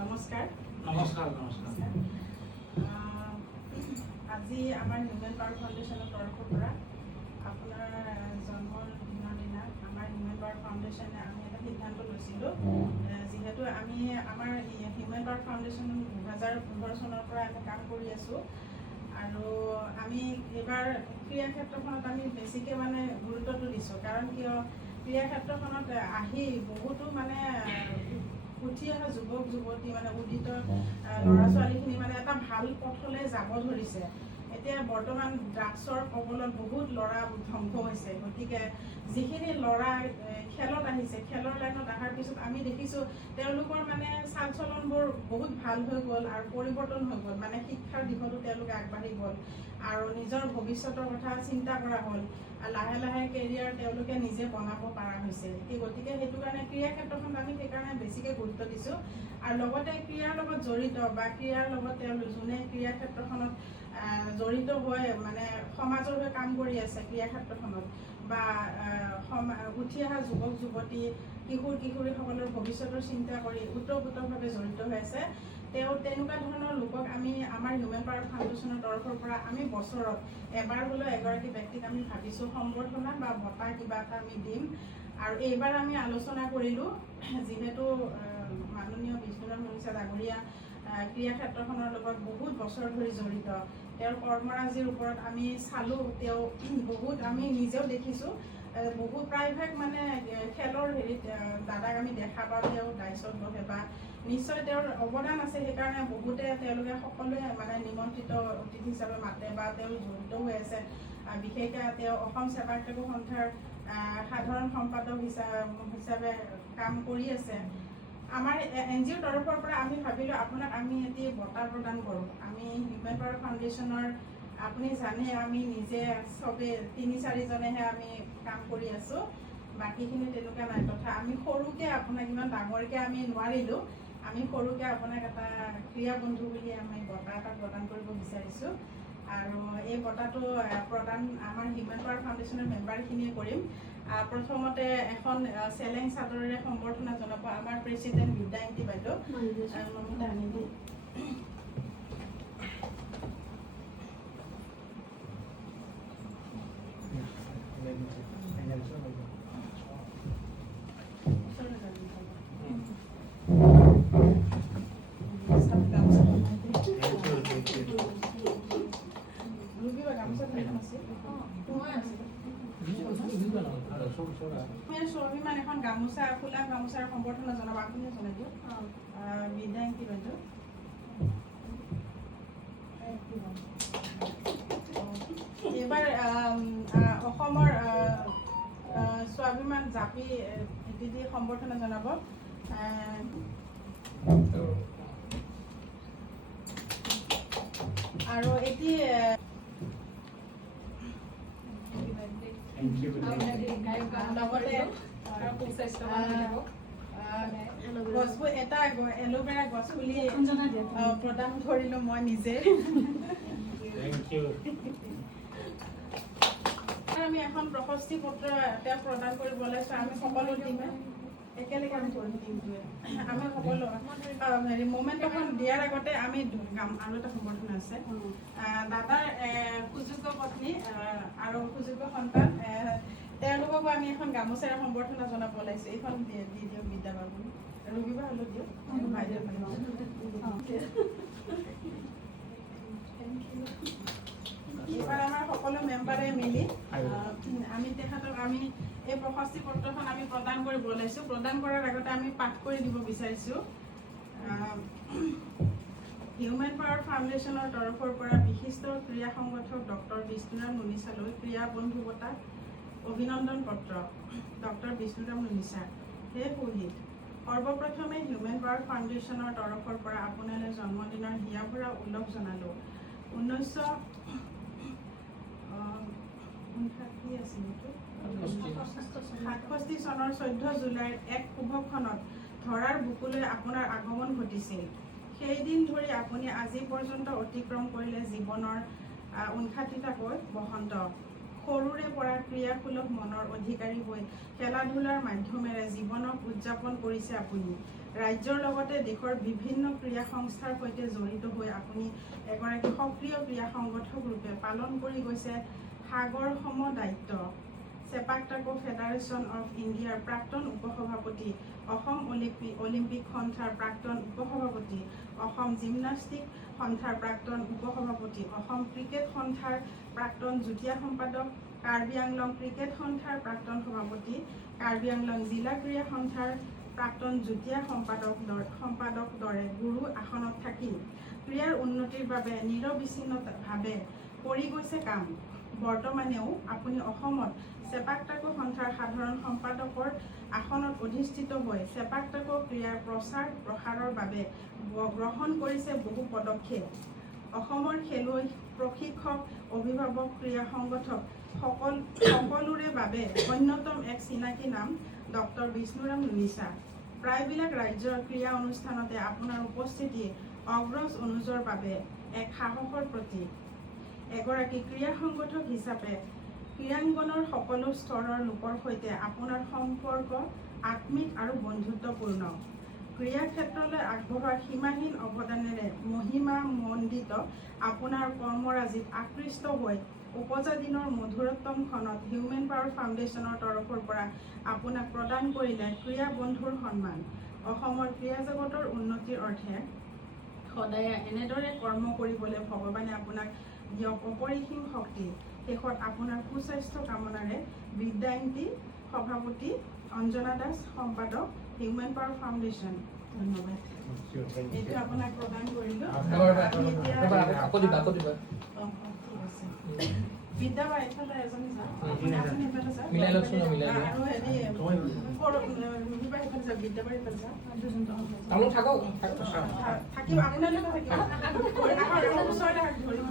নমস্কাৰ। আজি আমাৰ হিউমেন পাৱাৰ ফাউণ্ডেশ্যনৰ তৰফৰ পৰা আপোনাৰ জন্মৰ দিনৰ দিনা আমাৰ হিউমেন পাৱাৰ ফাউণ্ডেশ্যনে আমি এটা সিদ্ধান্ত লৈছিলোঁ, যিহেতু আমি আমাৰ হিউমেন পাৱাৰ ফাউণ্ডেশ্যন 2015 চনৰ পৰা আমি কাম কৰি আছোঁ আৰু আমি এইবাৰ ক্ৰীড়া ক্ষেত্ৰখনত আমি বেছিকৈ গুৰুত্বটো দিছোঁ। কাৰণ কিয় ক্ৰীড়া ক্ষেত্ৰখনত আহি বহুতো উঠি অহা যুৱক যুৱতী উদিত ল'ৰা ছোৱালীখিনি এটা ভাল পথলৈ যাব ধৰিছে। এতিয়া বৰ্তমান ড্ৰাগছৰ কবলত বহুত ল'ৰা ধ্বংস হৈছে। গতিকে যিখিনি ল'ৰা খেলত আহিছে, খেলৰ লাইনত অহাৰ পিছত আমি দেখিছোঁ তেওঁলোকৰ চাল চলনবোৰ বহুত ভাল হৈ গ'ল আৰু পৰিৱৰ্তন হৈ গ'ল। শিক্ষাৰ দিশতো তেওঁলোকে আগবাঢ়ি গ'ল আৰু নিজৰ ভৱিষ্যতৰ কথা চিন্তা কৰা হ'ল। লাহে লাহে কেৰিয়াৰ তেওঁলোকে নিজে বনাব পৰা হৈছে। গতিকে সেইটো কাৰণে ক্ৰীড়া ক্ষেত্ৰখনত আমি সেইকাৰণে বেছিকৈ গুৰুত্ব দিছোঁ। আৰু লগতে ক্ৰীড়াৰ লগত জড়িত বা ক্ৰীড়াৰ লগত তেওঁলোক যোনে ক্ৰীড়া ক্ষেত্ৰখনত জড়িত হৈ সমাজৰ হৈ কাম কৰি আছে, ক্ৰীড়া ক্ষেত্ৰখনত বা উঠি অহা যুৱক যুৱতী কিশোৰ কিশোৰীসকলৰ ভৱিষ্যতৰ চিন্তা কৰি ওতঃপ্ৰোতভাৱে জড়িত হৈ আছে, তেনেকুৱা ধৰণৰ লোকক আমি আমাৰ হিউমেন পাৱাৰ ফাউণ্ডেশ্যনৰ তৰফৰ পৰা আমি বছৰত এবাৰ হ'লেও এগৰাকী ব্যক্তিক আমি ভাবিছোঁ সম্বৰ্ধনা বা বঁটা কিবা এটা আমি দিম। আৰু এইবাৰ আমি আলোচনা কৰিলোঁ, যিহেতু মাননীয় বিষ্ণুৰাম মনিষা ডাঙৰীয়া ক্ৰীড়া ক্ষেত্ৰখনৰ লগত বহুত বছৰ ধৰি জড়িত। তেওঁৰ কৰ্মৰাজিৰ ওপৰত আমি চালোঁ, তেওঁ বহুত আমি নিজেও দেখিছোঁ বহুত প্ৰায়ভাগ খেলৰ হেৰিত দাদাক আমি দেখা পাওঁ, তেওঁ দায়িত্বত বহে বা নিশ্চয় তেওঁৰ অৱদান আছে। সেইকাৰণে তেওঁলোকে সকলোৱে নিমন্ত্ৰিত অতিথি হিচাপে মাতে বা তেওঁ জড়িত হৈ আছে। বিশেষকৈ তেওঁ অসম সেৱাসেৱক সন্থাৰ সাধাৰণ সম্পাদক হিচাপে কাম কৰি আছে। আমাৰ NGOৰ তৰফৰ পৰা আমি ভাবিলোঁ আপোনাক আমি এটি বঁটা প্ৰদান কৰোঁ। আমি হিউমেন পাৱাৰ ফাউণ্ডেশ্যনৰ আপুনি জানে আমি নিজে চবে 3-4জনেহে আমি কাম কৰি আছোঁ, বাকীখিনি তেনেকুৱা নাই। তথা আমি সৰুকৈ আপোনাক ইমান ডাঙৰকৈ আমি নোৱাৰিলোঁ, আমি সৰুকৈ আপোনাক এটা ক্ৰীড়া বন্ধু বুলি আমি বঁটা এটা প্ৰদান কৰিব বিচাৰিছোঁ। আৰু এই বঁটাটো প্ৰদান আমাৰ হিউমেন পাৱাৰ ফাউণ্ডেশ্যনৰ মেম্বাৰখিনিয়ে কৰিম। প্ৰথমতে এখন চেলেং চাদৰেৰে সম্বৰ্ধনা জনাব আমাৰ প্ৰেচিডেণ্ট বিদ্যায়ন্তী বাইদেউ। মমিতা আনি দি স্বাভিমান এখন গামোচা, ফুলা গামোচাৰ সম্বৰ্ধনা জনাব। আপুনি জনাই দিয়ক বিদ্যায়ন্তী বাইদেউ। এইবাৰ অসমৰ স্বাভিমান জাপি দি সম্বৰ্ধনা জনাব আৰু এটি লগতে এটা এল'ভেৰা গছ পুলি প্ৰদান কৰিলোঁ মই নিজে। আমি এখন প্ৰশস্তি পত্ৰ তেওঁক প্ৰদান কৰিব ওলাইছোঁ। আমি সকলো টিমে একেলগে আমি কৰিম। টিমটোৱে আমি সকলো মমেণ্ট এখন দিয়াৰ আগতে আমি আৰু এটা সম্বৰ্ধনা আছে। দাদাৰ সুযোগ্য পত্নী আৰু সুযোগ্য সন্তান তেওঁলোককো আমি এখন গামোচাৰে সম্বৰ্ধনা জনাব ওলাইছোঁ। এইখন দি দিয়ক বিদ্যা বাবু, ৰবিবা হ'লেও দিয়ক বাইদেউ। এইবাৰ আমাৰ সকলো মেম্বাৰে মিলি আমি তেখেতক আমি এই প্ৰশস্তি পত্ৰখন আমি প্ৰদান কৰিব ওলাইছোঁ। প্ৰদান কৰাৰ আগতে আমি পাঠ কৰি দিব বিচাৰিছোঁ। হিউমেন পাৱাৰ ফাউণ্ডেশ্যনৰ তৰফৰ পৰা বিশিষ্ট ক্ৰীড়া সংগঠক ডক্টৰ বিষ্ণুৰাম মনিষালৈ ক্ৰীড়া বন্ধু বঁটা অভিনন্দন পত্ৰ। ডক্টৰ বিষ্ণুৰাম মনিষা, হে শহীদ, সৰ্বপ্ৰথমে হিউমেন পাৱাৰ ফাউণ্ডেশ্যনৰ তৰফৰ পৰা আপোনালৈ জন্মদিনৰ হিয়া ভৰা উল্লেখ জনালোঁ। 1967 চনৰ 14 জুলাইৰ এক শুভক্ষণত ধৰাৰ বুকুলৈ আপোনাৰ আগমন ঘটিছিল। সেইদিন ধৰি আপুনি আজি পৰ্যন্ত অতিক্ৰম কৰিলে জীৱনৰ 59টাকৈ বসন্ত। সৰুৰে পৰা ক্ৰীড়াসুলভ মনৰ অধিকাৰী হৈ খেলা ধূলাৰ মাধ্যমেৰে জীৱনক উদযাপন কৰিছে আপুনি। ৰাজ্যৰ লগতে দেশৰ বিভিন্ন ক্ৰীড়া সংস্থাৰ সৈতে জড়িত হৈ আপুনি এগৰাকী সক্ৰিয় ক্ৰীড়া সংগঠক ৰূপে পালন কৰি গৈছে সাগৰ সম দায়িত্ব। চেপাক টাকো ফেডাৰেশ্যন অফ ইণ্ডিয়াৰ প্ৰাক্তন উপসভাপতি, অসম অলিম্পিক সন্থাৰ প্ৰাক্তন উপসভাপতি, অসম জিমনাষ্টিক সন্থাৰ প্ৰাক্তন উপসভাপতি, অসম ক্ৰিকেট সন্থাৰ প্ৰাক্তন যুটীয়া সম্পাদক, কাৰ্বি আংলং ক্ৰিকেট সন্থাৰ প্ৰাক্তন সভাপতি, কাৰ্বি আংলং জিলা ক্ৰীড়া সন্থাৰ প্ৰাক্তন যুটীয়া সম্পাদক দৰে গুৰু আসনত থাকি ক্ৰীড়াৰ উন্নতিৰ বাবে নিৰবিচ্ছিন্নভাৱে কৰি গৈছে কাম। বৰ্তমানেও আপুনি অসমত চেপাক টাকো সন্থাৰ সাধাৰণ সম্পাদকৰ আসনত অধিষ্ঠিত হৈ চেপাক টাকো ক্ৰীড়াৰ প্ৰচাৰ প্ৰসাৰৰ বাবে গ্ৰহণ কৰিছে বহু পদক্ষেপ। অসমৰ খেলুৱৈ, প্ৰশিক্ষক, অভিভাৱক, ক্ৰীড়া সংগঠক সকলোৰে বাবে অন্যতম এক চিনাকি নাম ডক্টৰ বিষ্ণুৰাম লুনিচা। প্ৰায়বিলাক ৰাজ্যৰ ক্ৰীড়া অনুষ্ঠানতে আপোনাৰ উপস্থিতি অগ্ৰজ অনুজৰ বাবে এক সাহসৰ প্ৰতীক। এগৰাকী ক্ৰীড়া সংগঠক হিচাপে ক্ৰীড়াংগনৰ সকলো স্তৰৰ লোকৰ সৈতে আপোনাৰ সম্পৰ্ক আত্মিক আৰু বন্ধুত্বপূৰ্ণ। ক্ৰীড়া ক্ষেত্ৰলৈ আগবঢ়োৱা সীমাহীন অৱদানেৰে মহিমামণ্ডিত আপোনাৰ কৰ্মৰাজিত আকৃষ্ট হৈ উপজা দিনৰ মধুৰোত্তমখনত হিউমেন পাৱাৰ ফাউণ্ডেশ্যনৰ তৰফৰ পৰা আপোনাক প্ৰদান কৰিলে ক্ৰীড়া বন্ধুৰ সন্মান। অসমৰ ক্ৰীড়া জগতৰ উন্নতিৰ অৰ্থে সদায় এনেদৰে কৰ্ম কৰিবলৈ ভগৱানে আপোনাক দিয়ক অপৰিসীম শক্তি। শেষত আপোনাৰ সুস্বাস্থ্য কামনাৰে বিদ্যায়ন্তী সভাপতি, অঞ্জনা দাস সম্পাদক, হিউমেন পাৱাৰ ফাউণ্ডেশ্যন। ধন্যবাদ। এইটো আপোনাক প্ৰদান কৰিলোঁ। বিদ্যা বা এফালে এজনী যাওক, আপুনি এফালে যাওক, মিলাই লওকচোন, মিলাই লওক। আৰু হেৰি বিদ্যা বাৰী এফালে যাওক, থাকিব আপোনালোকে থাকিব ওচৰতে ধৰিব।